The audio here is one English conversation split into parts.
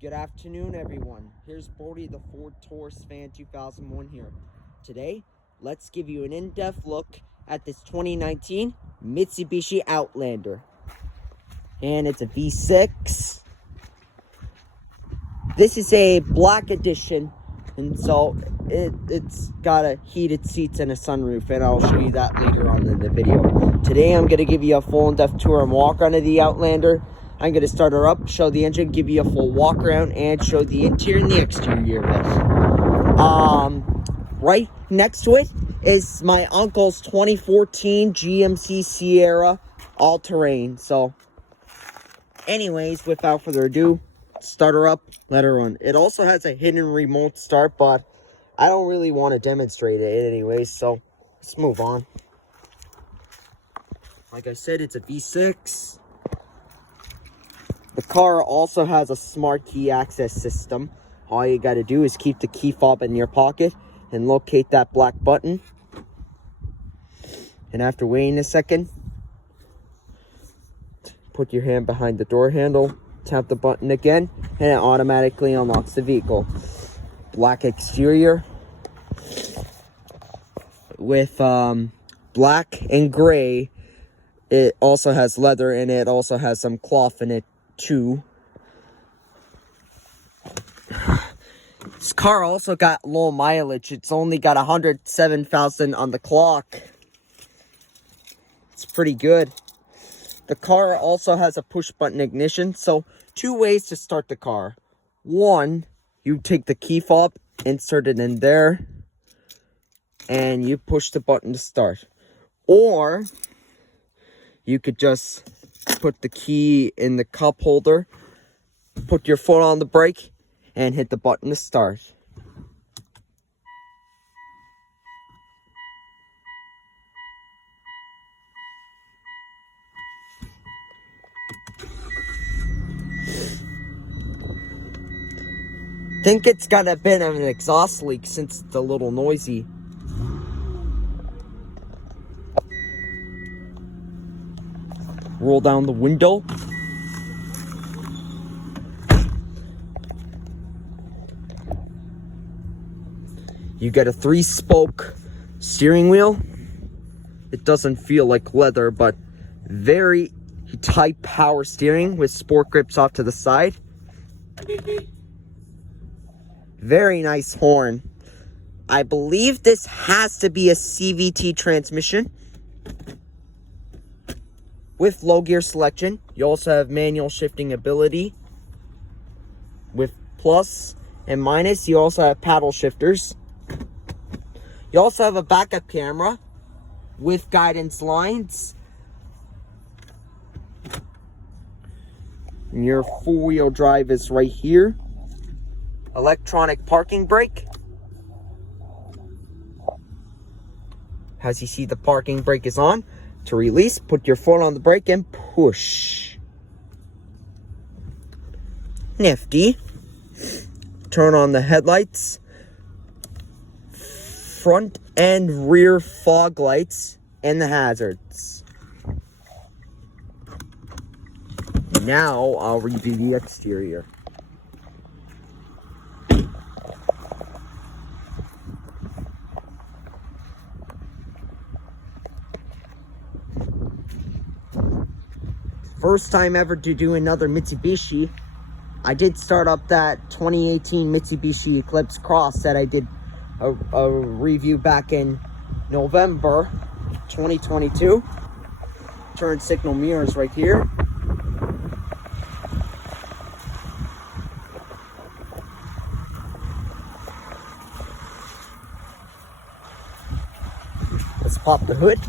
Good afternoon, everyone. Here's Brody, the Ford Taurus fan 2001 here. Today, let's give you an in-depth look at this 2019 Mitsubishi Outlander. And it's a V6. This is a black edition, and so it's got a heated seats and a sunroof, and I'll show you that later on in the video. Today, I'm going to give you a full in-depth tour and walk around of the Outlander. I'm going to start her up, show the engine, give you a full walk around, and show the interior and the exterior of it. Right next to it is my uncle's 2014 GMC Sierra all-terrain. So, anyways, without further ado, start her up, let her run. It also has a hidden remote start, but I don't really want to demonstrate it anyways, so let's move on. Like I said, it's a V6. The car also has a smart key access system. All you got to do is keep the key fob in your pocket and locate that black button. And after waiting a second, put your hand behind the door handle, tap the button again, and it automatically unlocks the vehicle. Black exterior with black and gray. It also has leather, and it also has some cloth in it too. This car also got low mileage. It's only got 107,000 on the clock. It's pretty good. The car also has a push button ignition, so two ways to start the car. One, you take the key fob, insert it in there, and you push the button to start. Or you could just put the key in the cup holder, put your foot on the brake, and hit the button to start. Think it's got a bit of an exhaust leak since it's a little noisy. Roll down the window. You get a 3-spoke steering wheel. It doesn't feel like leather, but very tight power steering with sport grips off to the side. Very nice horn. I believe this has to be a CVT transmission with low gear selection. You also have manual shifting ability with plus and minus. You also have paddle shifters. You also have a backup camera with guidance lines. And your four-wheel drive is right here. Electronic parking brake. As you see, the parking brake is on. To release, put your foot on the brake and push. Nifty. Turn on the headlights. Front and rear fog lights and the hazards. Now I'll review the exterior. First time ever to do another Mitsubishi. I did start up that 2018 Mitsubishi Eclipse Cross that I did a review back in November 2022. Turn signal mirrors right here. Let's pop the hood.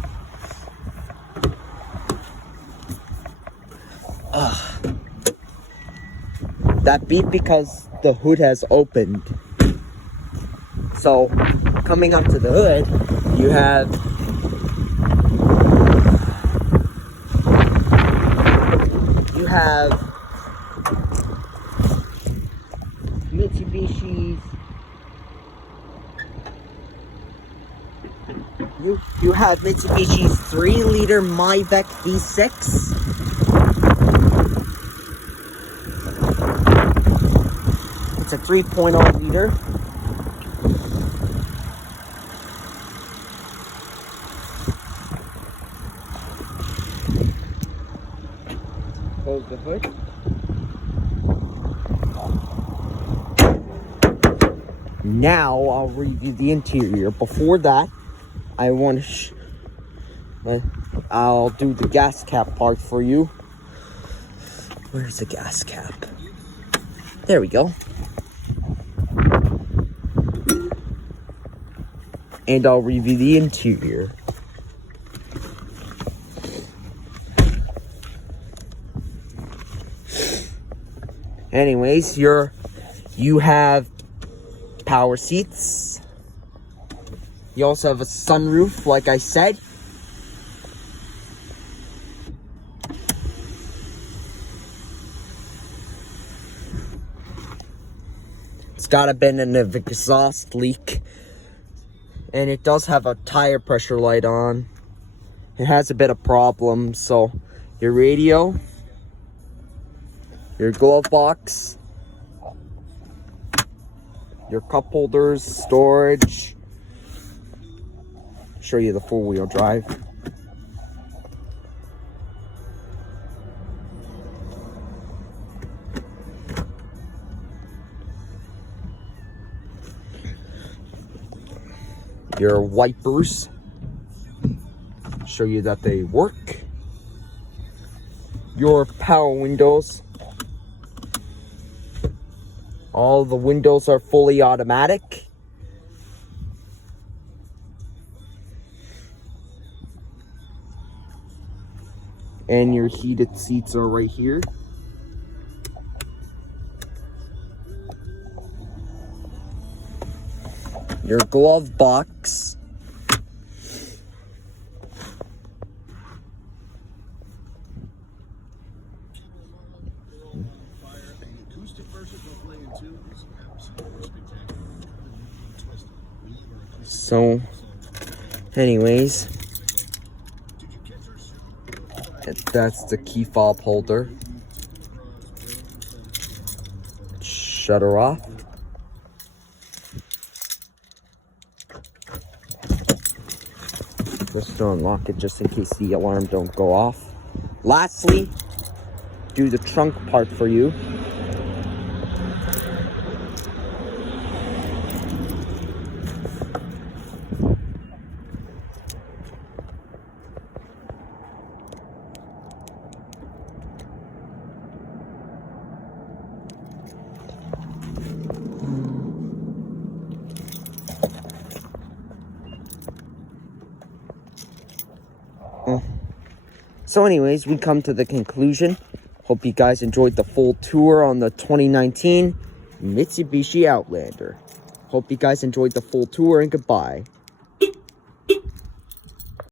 That beep because the hood has opened. So, coming up to the hood, you have Mitsubishi's. You have Mitsubishi's 3-liter Myvec V6. It's a 3.0 liter. Close the hood. Now I'll review the interior. Before that, I want to I'll do the gas cap part for you. Where's the gas cap? There we go. And I'll review the interior. Anyways, you have power seats. You also have a sunroof, like I said. It's gotta been an exhaust leak. And it does have a tire pressure light on. It has a bit of problems, so your radio, your glove box, your cup holders, storage. Show you the four-wheel drive. Your wipers. Show you that they work. Your power windows. All the windows are fully automatic. And your heated seats are right here. Your glove box. So, anyways, that's the key fob holder. Shut her off. Just unlock it just in case the alarm don't go off. Lastly, do the trunk part for you. So anyways, we come to the conclusion. Hope you guys enjoyed the full tour on the 2019 Mitsubishi Outlander. Hope you guys enjoyed the full tour, and goodbye.